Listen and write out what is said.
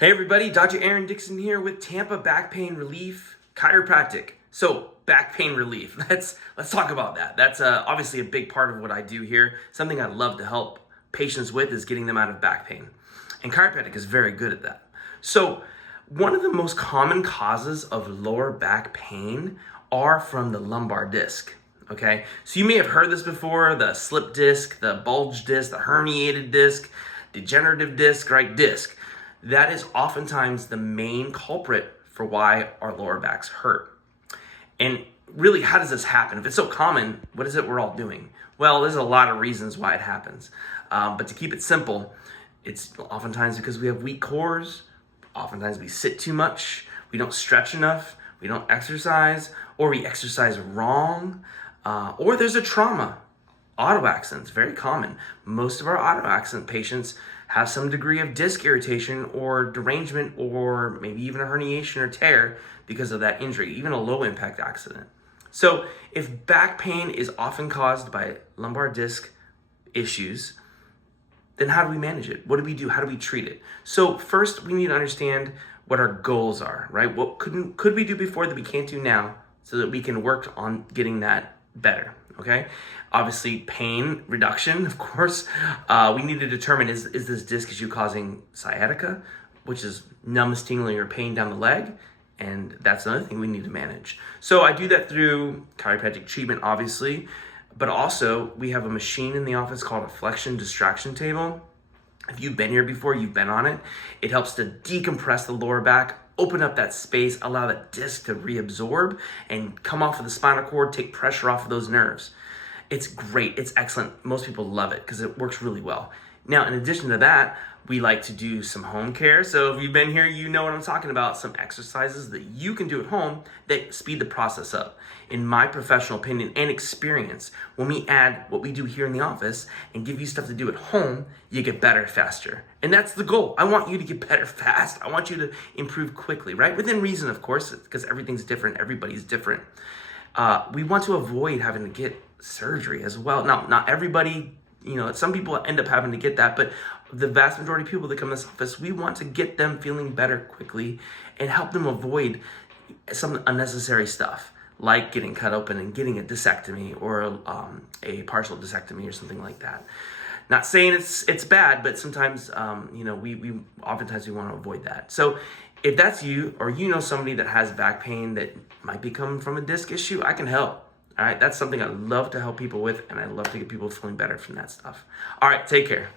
Hey everybody, Dr. Aaron Dixon here with Tampa Back Pain Relief Chiropractic. So, back pain relief. Let's talk about that. That's obviously a big part of what I do here. Something I love to help patients with is getting them out of back pain. And chiropractic is very good at that. So, one of the most common causes of lower back pain are from the lumbar disc. Okay? So you may have heard this before, the slip disc, the bulge disc, the herniated disc, degenerative disc, right? Disc. That is oftentimes the main culprit for why our lower backs hurt. And really, how does this happen? If it's so common, what is it we're all doing? Well, there's a lot of reasons why it happens. But to keep it simple, it's oftentimes because we have weak cores. Oftentimes we sit too much. We don't stretch enough. We don't exercise, or we exercise wrong. Or there's a trauma. Auto accidents, very common. Most of our auto accident patients have some degree of disc irritation or derangement or maybe even a herniation or tear because of that injury, even a low impact accident. So if back pain is often caused by lumbar disc issues, then how do we manage it? What do we do? How do we treat it? So first we need to understand what our goals are, right? What could we do before that we can't do now so that we can work on getting that better, okay? Obviously, pain reduction, of course. We need to determine, is this disc issue causing sciatica, which is numbness, tingling, or pain down the leg? And that's another thing we need to manage. So I do that through chiropractic treatment, obviously, but also we have a machine in the office called a flexion distraction table. If you've been here before, you've been on it. It helps to decompress the lower back, open up that space, allow the disc to reabsorb and come off of the spinal cord, take pressure off of those nerves. It's great. It's excellent. Most people love it because it works really well. Now, in addition to that, we like to do some home care. So if you've been here, you know what I'm talking about. Some exercises that you can do at home that speed the process up. In my professional opinion and experience, when we add what we do here in the office and give you stuff to do at home, you get better faster. And that's the goal. I want you to get better fast. I want you to improve quickly, right? Within reason, of course, because everything's different. Everybody's different. We want to avoid having to get surgery as well. Now, not everybody, some people end up having to get that, but the vast majority of people that come to this office, we want to get them feeling better quickly and help them avoid some unnecessary stuff like getting cut open and getting a discectomy or a partial discectomy or something like that. Not saying it's bad, but sometimes, we oftentimes we want to avoid that. So if that's you, or you know somebody that has back pain that might be coming from a disc issue, I can help. All right, that's something I love to help people with, and I love to get people feeling better from that stuff. All right, take care.